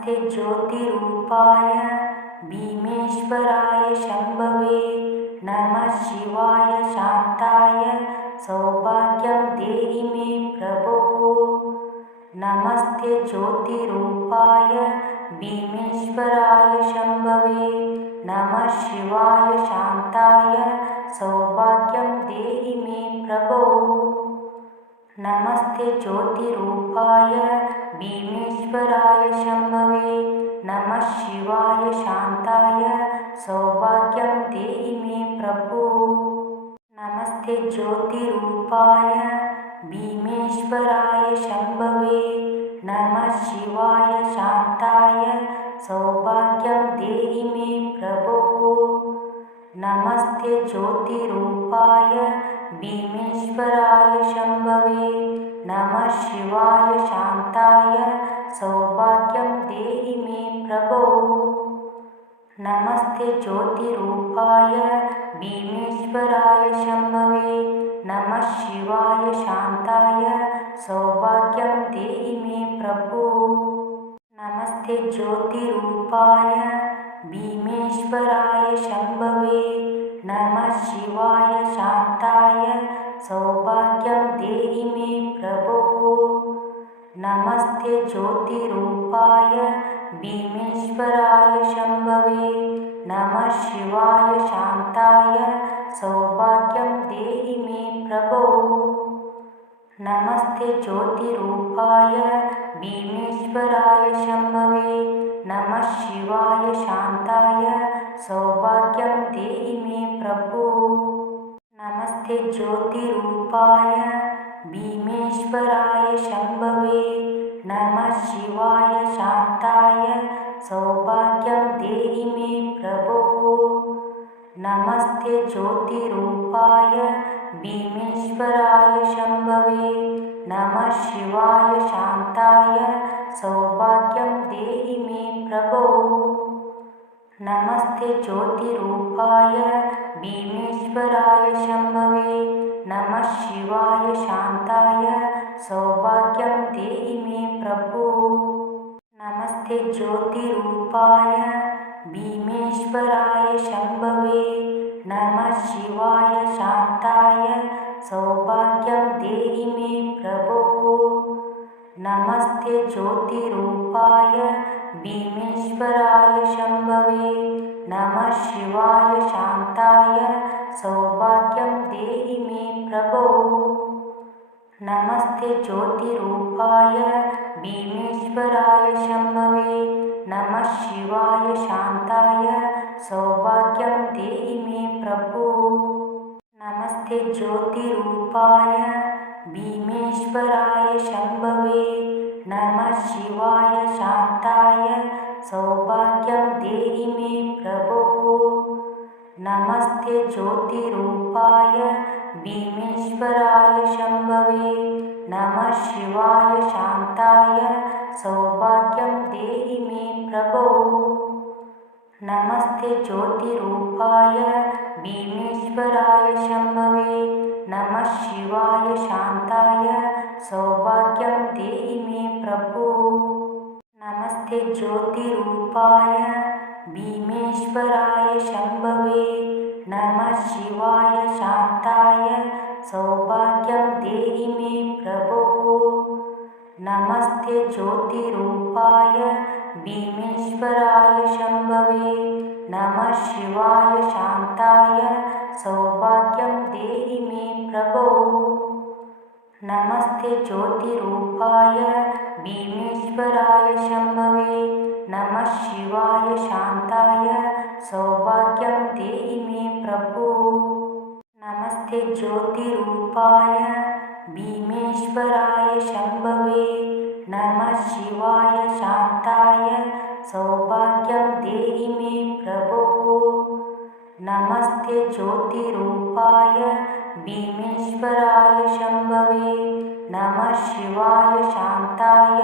नमस्ते ज्योतिरूपाय भीमेश्वराय शम्भवे नमः शिवाय शान्ताय सौभाग्यं देहि मे प्रभो। नमस्ते ज्योतिरूपाय भीमेश्वराय शम्भवे नमः शिवाय शान्ताय सौभाग्यं देहि मे प्रभो। नमस्ते ज्योतिरूपाय भीमेश्वराय शम्भवे नमः शिवाय शान्ताय सौभाग्यं देहि मे प्रभो। नमस्ते ज्योतिरूपाय भीमेश्वराय शम्भवे नमः शिवाय शान्ताय सौभाग्यं देहि मे प्रभो। नमस्ते ज्योतिरूपाय भीमेश्वराय शम्भवे नमः शिवाय शान्ताय सौभाग्यं देहि मे प्रभो। नमस्ते ज्योतिरूपाय भीमेश्वराय शम्भवे नमः शिवाय शान्ताय सौभाग्यं देहि मे प्रभो। नमस्ते ज्योतिरूपाय भीमेश्वराय शम्भवे नमः शिवाय शान्ताय सौभाग्यं देहि मे प्रभो। नमस्ते ज्योतिरूपाय भीमेश्वराय शम्भवे नमः शिवाय शान्ताय सौभाग्यं देहि मे प्रभो। नमस्ते ज्योतिरूपाय भीमेश्वराय शम्भवे नमः शिवाय शान्ताय सौभाग्यं देहि मे प्रभो। नमस्ते ज्योतिरूपाय भीमेश्वराय शम्भवे नमः शिवाय शान्ताय सौभाग्यं देहि मे प्रभो। नमस्ते ज्योतिरूपाय भीमेश्वराय शम्भवे नमः शिवाय शान्ताय सौभाग्यं देहि मे प्रभो। नमस्ते ज्योतिरूपाय भीमेश्वराय शम्भवे नमः शिवाय शान्ताय सौभाग्यं देहि मे प्रभो। नमस्ते ज्योतिरूपाय भीमेश्वराय शम्भवे नमः शिवाय शान्ताय सौभाग्यं देहि मे प्रभो। नमस्ते ज्योतिरूपाय भीमेश्वराय शम्भवे नमः शिवाय शान्ताय सौभाग्यं देहि मे प्रभो। नमस्ते ज्योतिरूपाय भीमेश्वराय शम्भवे नमः शिवाय शान्ताय सौभाग्यं देहि मे प्रभो। नमस्ते ज्योतिरूपाय भीमेश्वराय शम्भवे नमः शिवाय शान्ताय सौभाग्यं देहि मे प्रभो। नमस्ते ज्योतिरूपाय भीमेश्वराय शम्भवे नमः शिवाय शान्ताय सौभाग्यं देहि मे प्रभो। नमस्ते ज्योतिरूपाय भीमेश्वराय शम्भवे नमः शिवाय शान्ताय सौभाग्यं देहि मे प्रभो। नमस्ते ज्योतिरूपाय भीमेश्वराय शम्भवे नमः शिवाय शान्ताय सौभाग्यं देहि मे प्रभो। नमस्ते ज्योतिरूपाय भीमेश्वराय शम्भवे नमः शिवाय शान्ताय सौभाग्यं देहि मे प्रभो। नमस्ते ज्योतिरूपाय भीमेश्वराय शम्भवे नमः शिवाय शान्ताय सौभाग्यं देहि मे प्रभो। नमस्ते ज्योतिरूपाय भीमेश्वराय शम्भवे नमः शिवाय शान्ताय सौभाग्यं देहि मे प्रभो। नमस्ते ज्योतिरूपाय भीमेश्वराय शम्भवे नमः शिवाय शान्ताय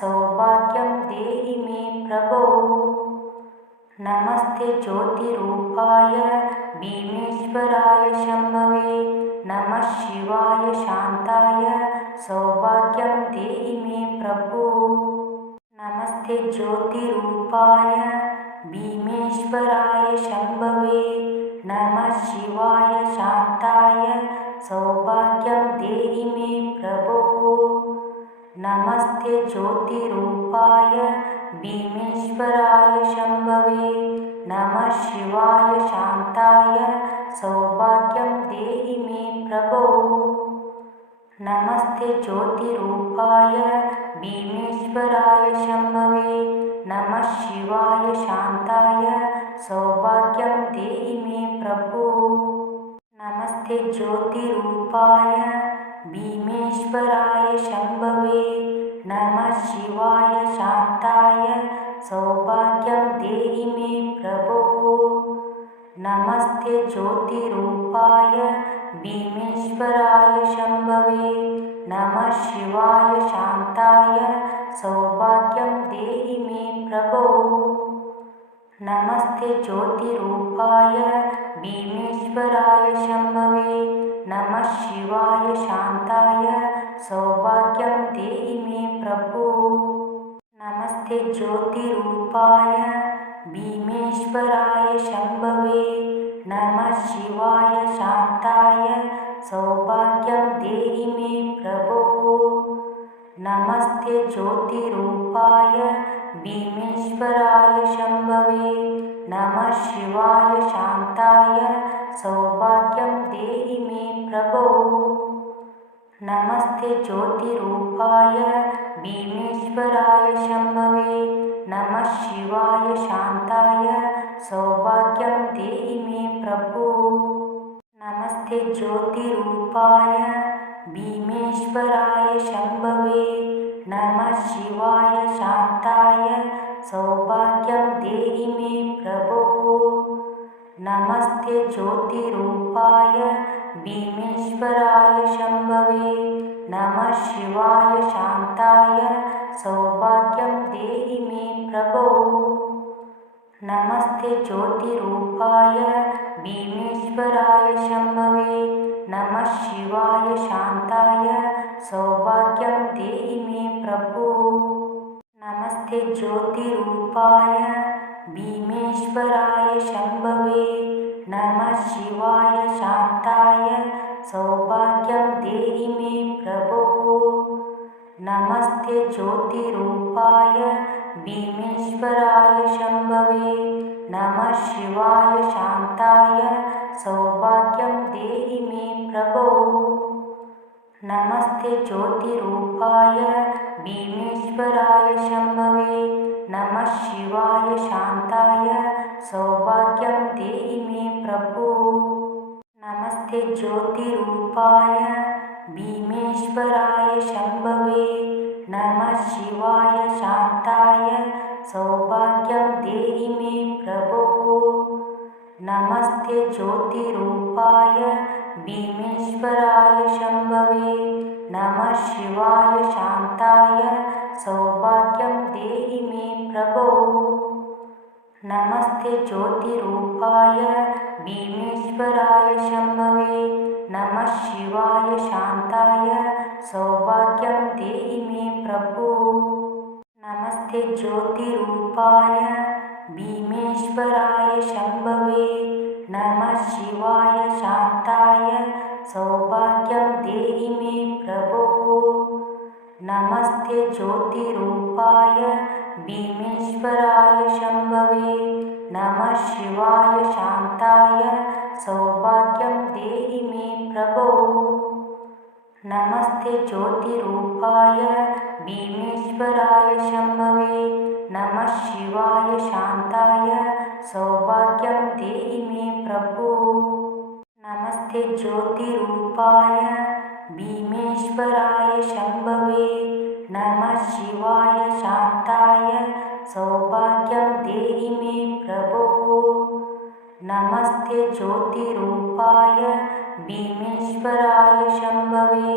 सौभाग्यं देहि मे प्रभो। नमस्ते ज्योतिरूपाय भीमेश्वराय शम्भवे नमः शिवाय शान्ताय सौभाग्यं देहि मे प्रभो। नमस्ते नमस्ते ज्योतिरूपाय भीमेश्वराय शम्भवे नमः शिवाय शान्ताय सौभाग्यं देहि मे प्रभो। नमस्ते ज्योतिरूपाय भीमेश्वराय शम्भवे नमः शिवाय शान्ताय सौभाग्यं देहि मे प्रभो। नमस्ते ज्योतिरूपाय भीमेश्वराय शम्भवे नमः शिवाय शान्ताय सौभाग्यं देहि मे प्रभो। नमस्ते ज्योतिरूपाय भीमेश्वराय शम्भवे नमः शिवाय शान्ताय सौभाग्यं देहि मे प्रभो। नमस्ते ज्योतिरूपाय भीमेश्वराय शम्भवे नमः शिवाय शान्ताय सौभाग्यं देहि मे प्रभो। नमस्ते ज्योतिरूपाय भीमेश्वराय शम्भवे नमः शिवाय शान्ताय सौभाग्यं देहि मे प्रभो। नमस्ते ज्योतिरूपाय भीमेश्वराय शम्भवे नमः शिवाय शान्ताय सौभाग्यं देहि मे प्रभो। नमस्ते ज्योतिरूपाय भीमेश्वराय शम्भवे नमः शिवाय शान्ताय सौभाग्यं देहि मे प्रभो। नमस्ते ज्योतिरूपाय भीमेश्वराय शम्भवे नमः शिवाय शान्ताय सौभाग्यं देहि मे प्रभो। नमस्ते ज्योतिरूपाय भीमेश्वराय शम्भवे नमः शिवाय शान्ताय सौभाग्यं देहि मे प्रभो। नमस्ते ज्योतिरूपाय भीमेश्वराय शम्भवे नमः शिवाय शान्ताय सौभाग्यं देहि मे प्रभो। नमस्ते ज्योतिरूपाय भीमेश्वराय शम्भवे नमः शिवाय शान्ताय सौभाग्यं देहि मे प्रभो। नमस्ते ज्योतिरूपाय भीमेश्वराय शम्भवे नमः शिवाय शान्ताय सौभाग्यं देहि मे प्रभो। नमस्ते ज्योतिरूपाय भीमेश्वराय शम्भवे नमः शिवाय शान्ताय सौभाग्यं देहि मे प्रभो। नमस्ते ज्योतिरूपाय भीमेश्वराय शम्भवे नमः शिवाय शान्ताय सौभाग्यं देहि मे प्रभो। नमस्ते ज्योतिरूपाय भीमेश्वराय शम्भवे नमः शिवाय शान्ताय सौभाग्यं देहि मे प्रभो। नमस्ते ज्योतिरूपाय भीमेश्वराय शम्भवे नमः शिवाय शान्ताय सौभाग्यं देहि मे प्रभो। नमस्ते ज्योतिरूपाय भीमेश्वराय शम्भवे नमः शिवाय शान्ताय सौभाग्यं देहि मे प्रभो। नमस्ते ज्योतिरूपाय भीमेश्वराय शम्भवे नमः शिवाय शान्ताय सौभाग्यं देहि मे प्रभो। नमस्ते ज्योतिरूपाय भीमेश्वराय शम्भवे नमः शिवाय शान्ताय सौभाग्यं देहि मे प्रभो। नमस्ते ज्योतिरूपाय भीमेश्वराय शम्भवे नमः शिवाय शान्ताय सौभाग्यं देहि मे प्रभो। नमस्ते ज्योतिरूपाय भीमेश्वराय शम्भवे नमः शिवाय शान्ताय सौभाग्यं देहि मे प्रभो। नमस्ते ज्योतिरूपाय भीमेश्वराय शम्भवे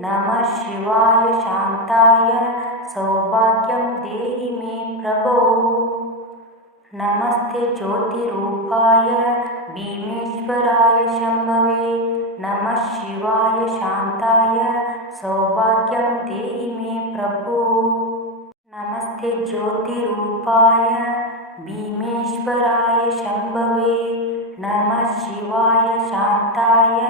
नमः शिवाय शान्ताय सौभाग्यं देहि मे प्रभो। नमस्ते ज्योतिरूपाय भीमेश्वराय शम्भवे नमः शिवाय शान्ताय सौभाग्यं देहि मे प्रभो। नमस्ते ज्योतिरूपाय भीमेश्वराय शम्भवे नमः शिवाय शान्ताय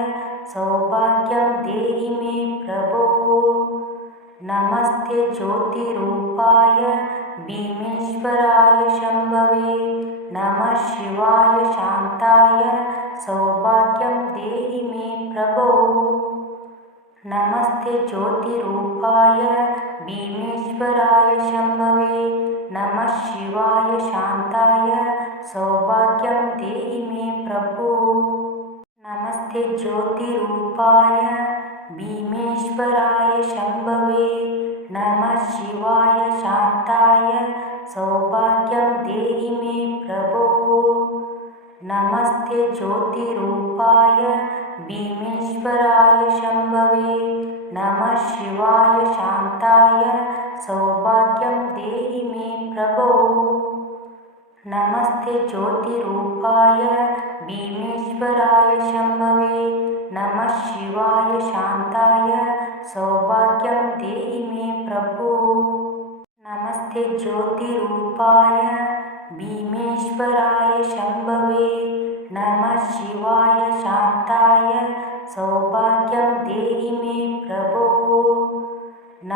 सौभाग्यं देहि मे प्रभो। नमस्ते ज्योतिरूपाय भीमेश्वराय शम्भवे नमः शिवाय शान्ताय सौभाग्यं देहि मे प्रभो। नमस्ते ज्योतिरूपाय भीमेश्वराय शम्भवे नमः शिवाय शान्ताय सौभाग्यं देहि मे प्रभो। नमस्ते ज्योतिरूपाय भीमेश्वराय शम्भवे नमः शिवाय शान्ताय सौभाग्यं देहि मे प्रभो। नमस्ते ज्योतिरूपाय भीमेश्वराय शम्भवे नमः शिवाय शान्ताय सौभाग्यं देहि मे प्रभो। नमस्ते ज्योतिरूपाय भीमेश्वराय शम्भवे नमः शिवाय शान्ताय सौभाग्यं देहि मे प्रभो। नमस्ते ज्योतिरूपाय भीमेश्वराय शम्भवे नमः शिवाय शान्ताय सौभाग्यं देहि मे प्रभो।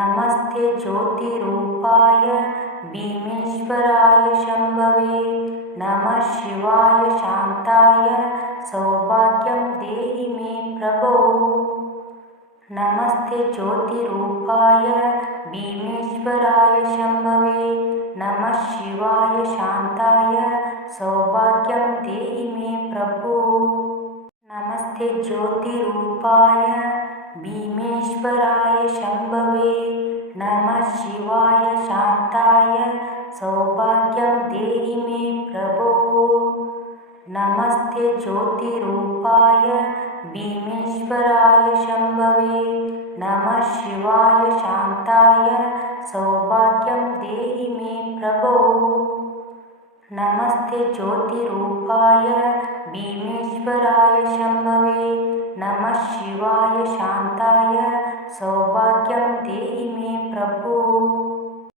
नमस्ते ज्योतिरूपाय भीमेश्वराय शम्भवे नमः शिवाय शान्ताय सौभाग्यं देहि मे प्रभो। नमस्ते ज्योतिरूपाय भीमेश्वराय शम्भवे नमः शिवाय शान्ताय सौभाग्यं देहि मे प्रभो। नमस्ते ज्योतिरूपाय भीमेश्वराय शम्भवे नमः शिवाय शान्ताय सौभाग्यं देहि मे प्रभो। नमस्ते ज्योतिरूपाय भीमेश्वराय शम्भवे नमः शिवाय शान्ताय सौभाग्यं देहि मे प्रभो। नमस्ते ज्योतिरूपाय भीमेश्वराय शम्भवे नमः शिवाय शान्ताय सौभाग्यं देहि मे प्रभो।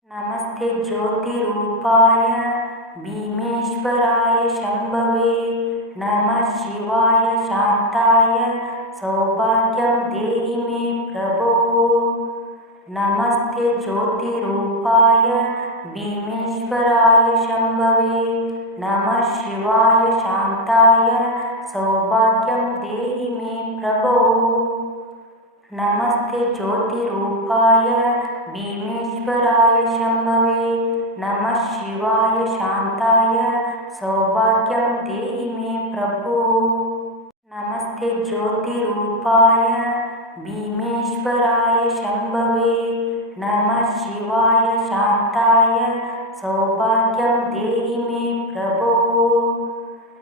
नमस्ते ज्योतिरूपाय भीमेश्वराय शम्भवे नमः शिवाय शान्ताय सौभाग्यं देहि मे प्रभो। नमस्ते ज्योतिरूपाय भीमेश्वराय शम्भवे नमः शिवाय शान्ताय सौभाग्यं देहि मे प्रभो। नमस्ते ज्योतिरूपाय भीमेश्वराय शम्भवे नमः शिवाय शान्ताय सौभाग्यं देहि मे प्रभो। नमस्ते ज्योतिरूपाय भीमेश्वराय शम्भवे नमः शिवाय शान्ताय सौभाग्यं देहि मे प्रभो।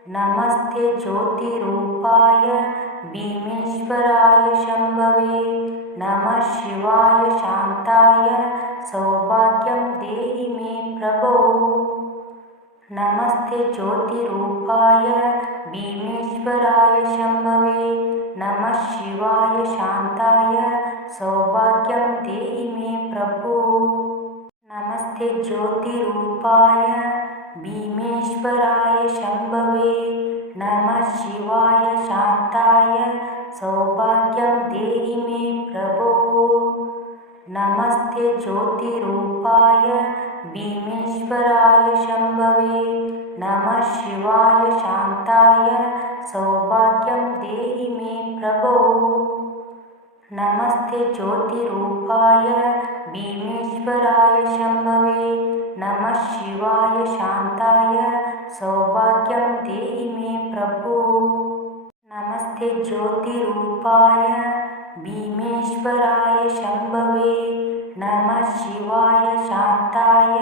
नमस्ते ज्योतिरूपाय भीमेश्वराय शम्भवे नमः शिवाय शान्ताय सौभाग्यं देहि मे प्रभो। नमस्ते ज्योतिरूपाय भीमेश्वराय शम्भवे नमः शिवाय शान्ताय सौभाग्यं देहि मे प्रभो। नमस्ते ज्योतिरूपाय भीमेश्वराय शम्भवे नमः शिवाय शान्ताय सौभाग्यं देहि मे प्रभो। नमस्ते ज्योतिरूपाय भीमेश्वराय शम्भवे नमः शिवाय शान्ताय सौभाग्यं देहि मे प्रभो। नमस्ते ज्योतिरूपाय भीमेश्वराय शम्भवे नमः शिवाय शान्ताय सौभाग्यं देहि मे प्रभो। नमस्ते ज्योतिरूपाय भीमेश्वराय शम्भवे नमः शिवाय शान्ताय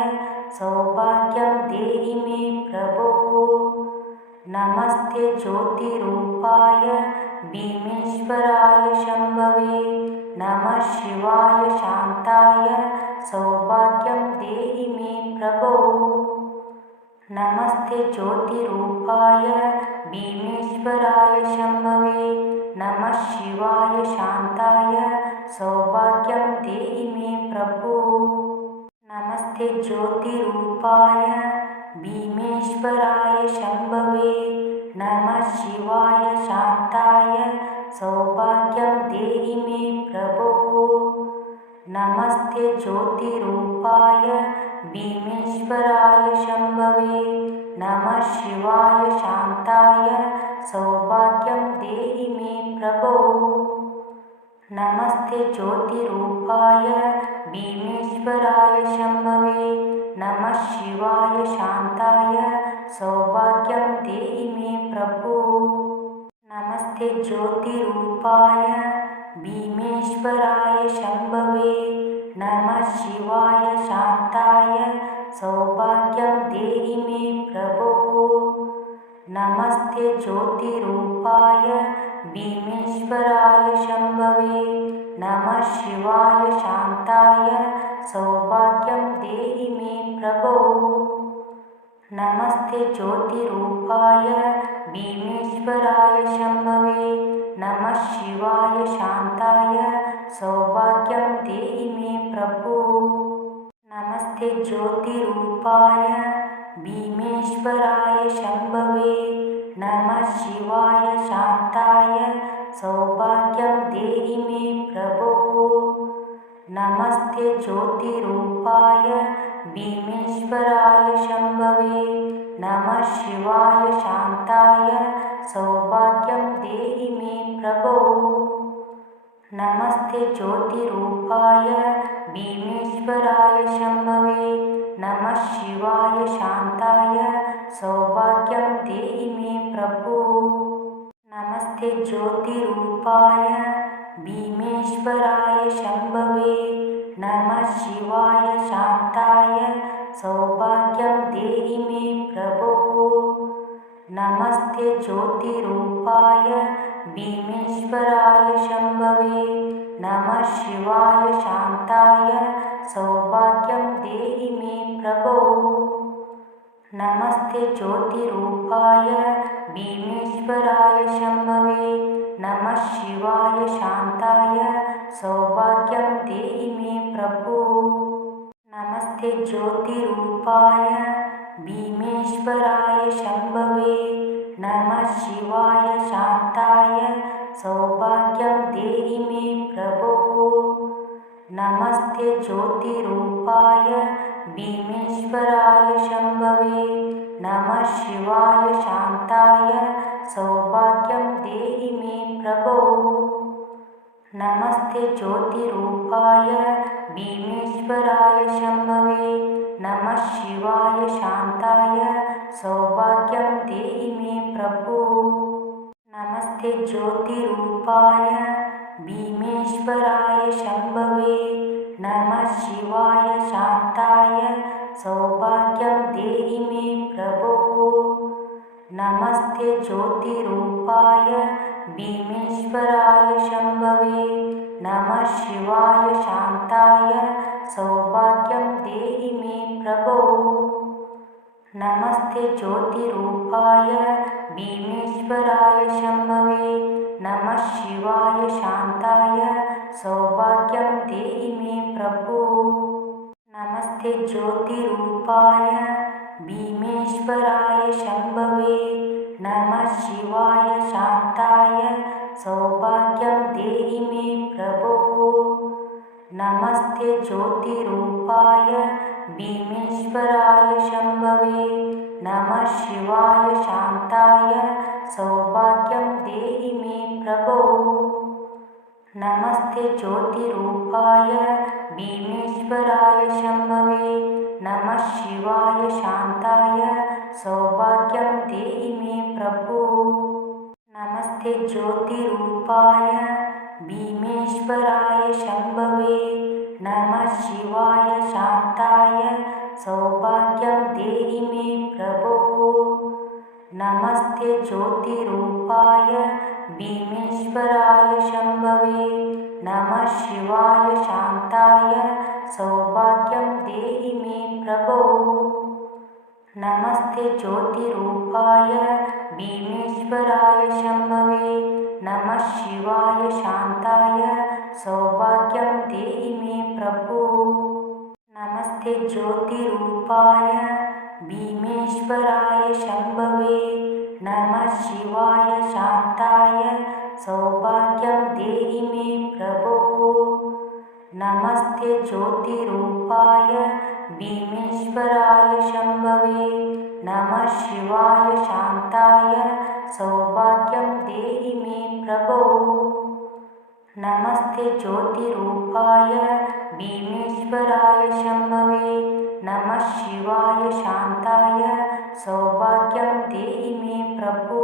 सौभाग्यं देहि मे प्रभो। नमस्ते ज्योतिरूपाय भीमेश्वराय शम्भवे नमः शिवाय शान्ताय सौभाग्यं देहि मे प्रभो। नमस्ते ज्योतिरूपाय भीमेश्वराय शम्भवे नमः शिवाय शान्ताय सौभाग्यं देहि मे प्रभो। नमस्ते नमस्ते ज्योतिरूपाय भीमेश्वराय शम्भवे नमः शिवाय शान्ताय सौभाग्यं देहि मे प्रभो। नमस्ते ज्योतिरूपाय भीमेश्वराय शम्भवे नमः शिवाय शान्ताय सौभाग्यं देहि मे प्रभो। नमस्ते ज्योतिरूपाय भीमेश्वराय शम्भवे नमः शिवाय शान्ताय सौभाग्यं देहि मे प्रभो। नमस्ते ज्योतिरूपाय भीमेश्वराय शम्भवे नमः शिवाय शान्ताय सौभाग्यं देहि मे प्रभो। नमस्ते ज्योतिरूपाय भीमेश्वराय शम्भवे नमः शिवाय शान्ताय सौभाग्यं देहि मे प्रभो। नमस्ते ज्योतिरूपाय भीमेश्वराय शम्भवे नमः शिवाय शान्ताय सौभाग्यं देहि मे प्रभो। नमस्ते ज्योतिरूपाय भीमेश्वराय शम्भवे नमः शिवाय शान्ताय सौभाग्यं देहि मे प्रभो। नमस्ते ज्योतिरूपाय भीमेश्वराय शम्भवे नमः शिवाय शान्ताय सौभाग्यं देहि मे प्रभो। नमस्ते ज्योतिरूपाय भीमेश्वराय शम्भवे नमः शिवाय शान्ताय सौभाग्यं देहि मे प्रभो। नमस्ते ज्योतिरूपाय भीमेश्वराय शम्भवे नमः शिवाय शान्ताय सौभाग्यं देहि मे प्रभो। नमस्ते ज्योतिरूपाय भीमेश्वराय शम्भवे नमः शिवाय शान्ताय सौभाग्यं देहि मे प्रभो। नमस्ते ज्योतिरूपाय भीमेश्वराय शम्भवे नमः शिवाय शान्ताय सौभाग्यं देहि मे प्रभो। नमस्ते ज्योतिरूपाय भीमेश्वराय शम्भवे नमः शिवाय शान्ताय सौभाग्यं देहि मे प्रभो। नमस्ते ज्योतिरूपाय भीमेश्वराय शम्भवे नमः शिवाय शान्ताय सौभाग्यं देहि मे प्रभो। नमस्ते ज्योतिरूपाय भीमेश्वराय शम्भवे नमः शिवाय शान्ताय सौभाग्यं देहि मे प्रभो। नमस्ते ज्योतिरूपाय भीमेश्वराय शम्भवे नमः शिवाय शान्ताय सौभाग्यं देहि मे प्रभो। नमस्ते ज्योतिरूपाय भीमेश्वराय शम्भवे नमः शिवाय शान्ताय सौभाग्यं देहि मे प्रभो। नमस्ते ज्योतिरूपाय भीमेश्वराय शम्भवे नमः शिवाय शान्ताय सौभाग्यं देहि मे प्रभो। नमस्ते ज्योतिरूपाय भीमेश्वराय शम्भवे नमः शिवाय शान्ताय सौभाग्यं देहि मे प्रभो। नमस्ते ज्योतिरूपाय भीमेश्वराय शम्भवे नमः शिवाय शान्ताय सौभाग्यं देहि मे प्रभो। नमस्ते ज्योतिरूपाय भीमेश्वराय शम्भवे नमः शिवाय शान्ताय सौभाग्यं देहि मे प्रभो। नमस्ते ज्योतिरूपाय भीमेश्वराय शम्भवे नमः शिवाय शान्ताय सौभाग्यं देहि मे प्रभो। नमस्ते ज्योतिरूपाय भीमेश्वराय शम्भवे नमः शिवाय शान्ताय सौभाग्यं देहि मे प्रभो। नमस्ते ज्योतिरूपाय भीमेश्वराय शम्भवे नमः शिवाय शान्ताय सौभाग्यं देहि मे प्रभो। नमस्ते नमस्ते ज्योतिरूपाय भीमेश्वराय शम्भवे नमः शिवाय शान्ताय सौभाग्यं देहि मे प्रभो। नमस्ते ज्योतिरूपाय भीमेश्वराय शम्भवे नमः शिवाय शान्ताय सौभाग्यं देहि मे प्रभो। नमस्ते ज्योतिरूपाय भीमेश्वराय शम्भवे नमः शिवाय शान्ताय सौभाग्यं देहि मे प्रभो।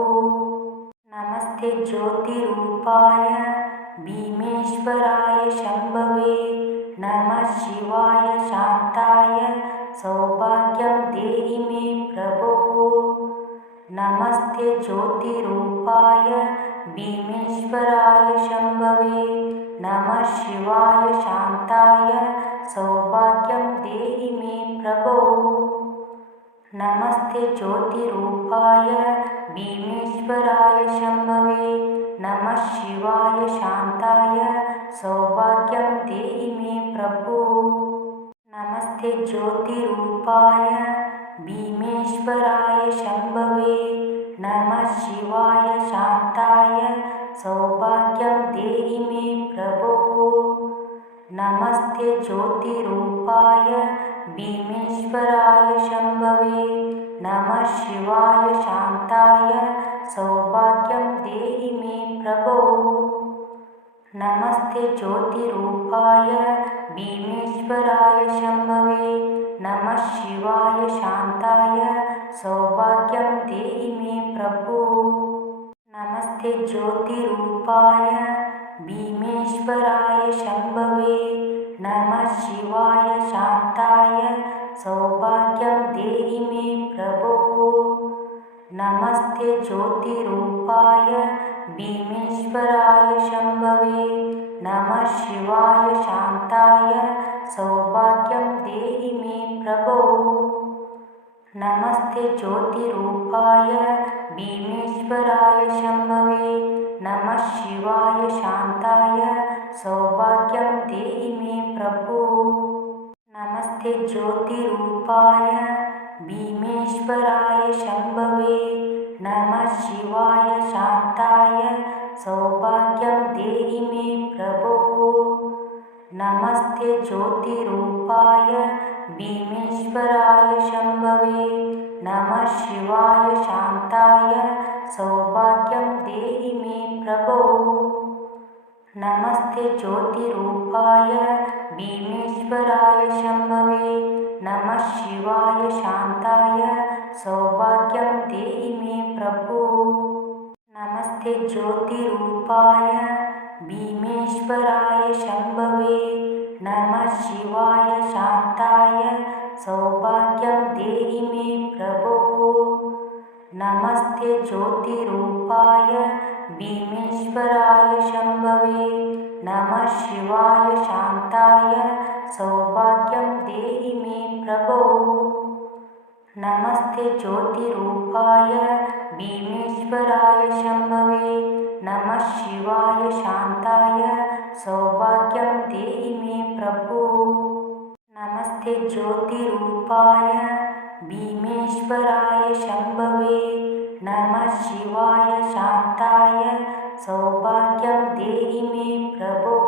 नमस्ते ज्योतिरूपाय भीमेश्वराय शम्भवे नमः शिवाय शान्ताय सौभाग्यं देहि मे प्रभो। नमस्ते ज्योतिरूपाय भीमेश्वराय शम्भवे नमः शिवाय शान्ताय सौभाग्यं देहि मे प्रभो। नमस्ते ज्योतिरूपाय भीमेश्वराय शम्भवे नमः शिवाय शान्ताय सौभाग्यं देहि मे प्रभो। नमस्ते ज्योतिरूपाय भीमेश्वराय शम्भवे नमः शिवाय शान्ताय सौभाग्यं देहि मे प्रभो। नमस्ते ज्योतिरूपाय भीमेश्वराय शम्भवे नमः शिवाय शान्ताय सौभाग्यं देहि मे प्रभो। नमस्ते ज्योतिरूपाय भीमेश्वराय शम्भवे नमः शिवाय शान्ताय सौभाग्यं देहि मे प्रभो। नमस्ते ज्योतिरूपाय भीमेश्वराय शम्भवे नमः शिवाय शान्ताय सौभाग्यं देहि मे प्रभो। नमस्ते ज्योतिरूपाय भीमेश्वराय शम्भवे नमः शिवाय शान्ताय सौभाग्यं देहि मे प्रभो। नमस्ते ज्योतिरूपाय भीमेश्वराय शम्भवे नमः शिवाय शान्ताय सौभाग्यं देहि मे प्रभो। नमस्ते ज्योतिरूपाय भीमेश्वराय शम्भवे नमः शिवाय शान्ताय सौभाग्यं देहि मे प्रभो। नमस्ते ज्योतिरूपाय भीमेश्वराय शम्भवे नमः शिवाय शान्ताय सौभाग्यं देहि मे प्रभो। नमस्ते ज्योतिरूपाय भीमेश्वराय शम्भवे नमः शिवाय शान्ताय सौभाग्यं देहि मे प्रभो। नमस्ते ज्योतिरूपाय भीमेश्वराय शम्भवे नमः शिवाय शान्ताय सौभाग्यं देहि मे प्रभो। नमस्ते ज्योतिरूपाय भीमेश्वराय शम्भवे नमः शिवाय शान्ताय सौभाग्यं देहि मे प्रभो। नमस्ते ज्योतिरूपाय भीमेश्वराय शम्भवे नमः शिवाय शान्ताय सौभाग्यं देहि मे प्रभो। नमस्ते ज्योतिरूपाय भीमेश्वराय शम्भवे नमः शिवाय शान्ताय सौभाग्यं देहि मे प्रभो।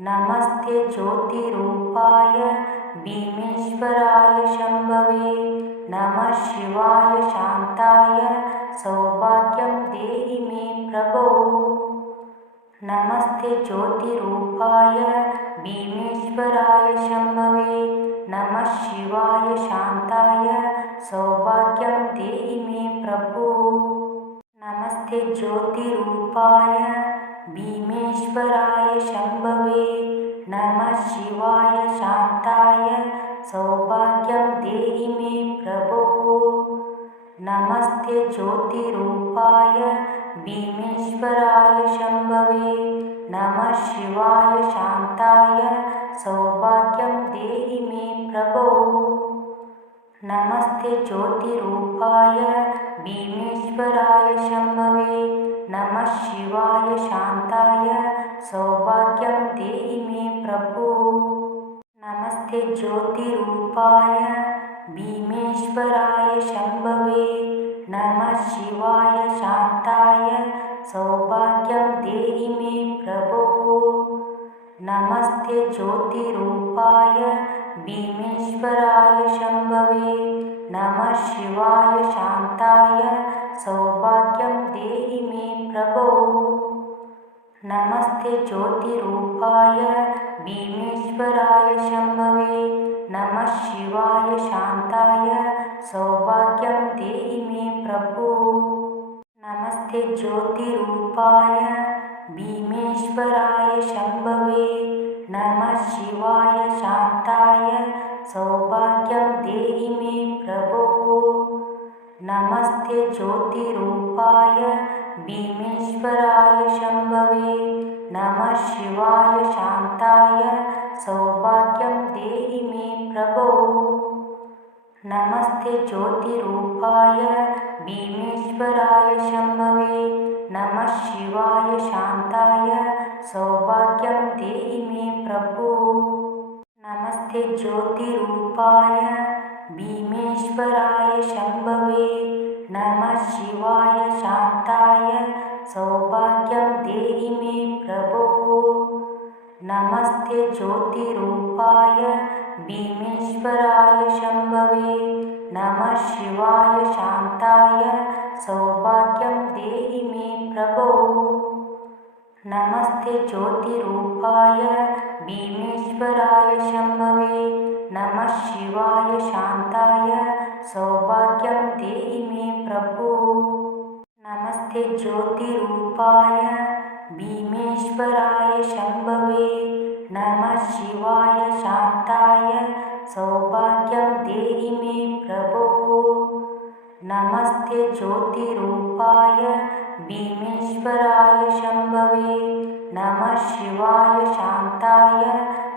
नमस्ते ज्योतिरूपाय भीमेश्वराय शम्भवे नमः शिवाय शान्ताय सौभाग्यं देहि मे प्रभो। नमस्ते ज्योतिरूपाय भीमेश्वराय शम्भवे नमः शिवाय शान्ताय सौभाग्यं देहि मे प्रभो। नमस्ते ज्योतिरूपाय भीमेश्वराय शम्भवे नमः शिवाय शान्ताय सौभाग्यं देहि मे प्रभो। नमस्ते ज्योतिरूपाय भीमेश्वराय शम्भवे नमः शिवाय शान्ताय सौभाग्यं देहि मे प्रभो। नमस्ते ज्योतिरूपाय भीमेश्वराय शम्भवे नमः शिवाय शान्ताय सौभाग्यं देहि मे प्रभो। नमस्ते नमस्ते ज्योतिरूपाय भीमेश्वराय शम्भवे नमः शिवाय शान्ताय सौभाग्यं देहि मे प्रभो। नमस्ते ज्योतिरूपाय भीमेश्वराय शम्भवे नमः शिवाय शान्ताय सौभाग्यं देहि मे प्रभो। नमस्ते ज्योतिरूपाय भीमेश्वराय शम्भवे नमः शिवाय शान्ताय सौभाग्यं देहि मे प्रभो। नमस्ते ज्योतिरूपाय भीमेश्वराय शम्भवे नमः शिवाय शान्ताय सौभाग्यं देहि मे प्रभो। नमस्ते ज्योतिरूपाय भीमेश्वराय शम्भवे नमः शिवाय शान्ताय सौभाग्यं देहि मे प्रभो। नमस्ते ज्योतिरूपाय भीमेश्वराय शम्भवे नमः शिवाय शान्ताय सौभाग्यं देहि मे प्रभो। नमस्ते ज्योतिरूपाय भीमेश्वराय शम्भवे नमः शिवाय शान्ताय सौभाग्यं देहि मे प्रभो। नमस्ते ज्योतिरूपाय भीमेश्वराय शम्भवे नमः शिवाय शान्ताय सौभाग्यं देहि मे प्रभो। नमस्ते ज्योतिरूपाय भीमेश्वराय शम्भवे नमः शिवाय शान्ताय सौभाग्यं देहि मे प्रभो। नमस्ते ज्योतिरूपाय भीमेश्वराय शम्भवे नमः शिवाय शान्ताय सौभाग्यं देहि मे प्रभो। नमस्ते ज्योतिरूपाय भीमेश्वराय शम्भवे नमः शिवाय शान्ताय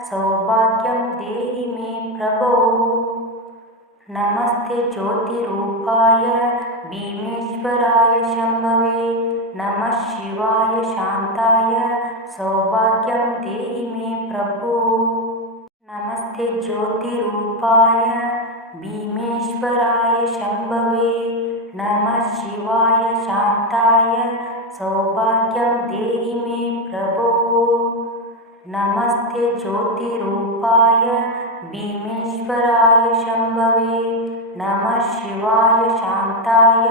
सौभाग्यं देहि मे प्रभो। नमस्ते ज्योतिरूपाय भीमेश्वराय शम्भवे नमः शिवाय शान्ताय सौभाग्यं देहि मे प्रभो। नमस्ते ज्योतिरूपाय भीमेश्वराय शम्भवे नमः शिवाय शान्ताय सौभाग्यं देहि मे प्रभो। नमस्ते ज्योतिरूपाय भीमेश्वराय शम्भवे नमः शिवाय शान्ताय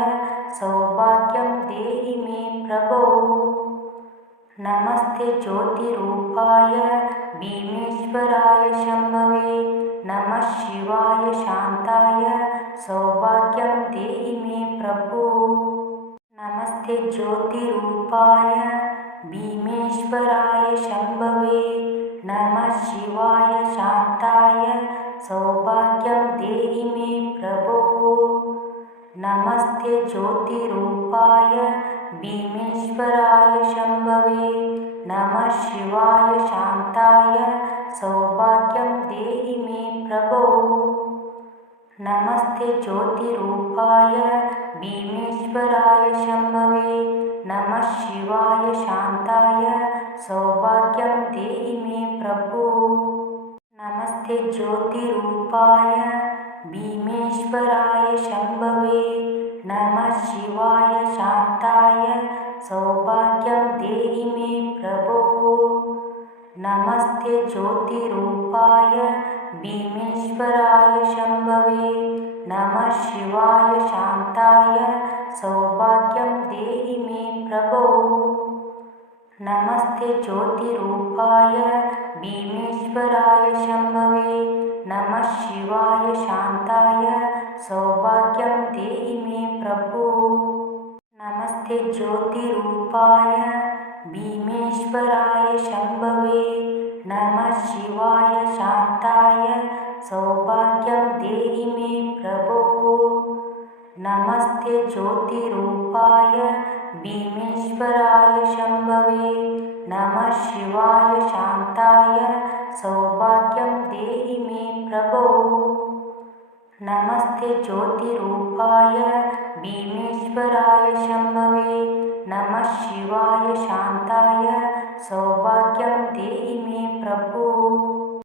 सौभाग्यं देहि मे प्रभो। नमस्ते ज्योतिरूपाय भीमेश्वराय शम्भवे नमः शिवाय शान्ताय सौभाग्यं देहि मे प्रभो। नमस्ते ज्योतिरूपाय भीमेश्वराय शम्भवे नमः शिवाय शान्ताय सौभाग्यं देहि मे प्रभो। नमस्ते ज्योतिरूपाय भीमेश्वराय शम्भवे नमः शिवाय शान्ताय सौभाग्यं देहि मे प्रभो। नमस्ते ज्योतिरूपाय भीमेश्वराय शम्भवे नमः शिवाय शान्ताय सौभाग्यं देहि मे प्रभो। नमस्ते ज्योतिरूपाय भीमेश्वराय शम्भवे नमः शिवाय शान्ताय सौभाग्यं देहि मे प्रभो। नमस्ते ज्योतिरूपाय भीमेश्वराय शम्भवे नमः शिवाय शान्ताय सौभाग्यं देहि मे प्रभो। नमस्ते ज्योतिरूपाय भीमेश्वराय शम्भवे नमः शिवाय शान्ताय सौभाग्यं देहि मे प्रभो। नमस्ते ज्योतिरूपाय भीमेश्वराय शम्भवे नमः शिवाय शान्ताय सौभाग्यं देहि मे प्रभो। नमस्ते ज्योतिरूपाय भीमेश्वराय शम्भवे नमः शिवाय शान्ताय सौभाग्यं देहि मे प्रभो। नमस्ते ज्योतिरूपाय भीमेश्वराय शम्भवे नमः शिवाय शान्ताय सौभाग्यं देहि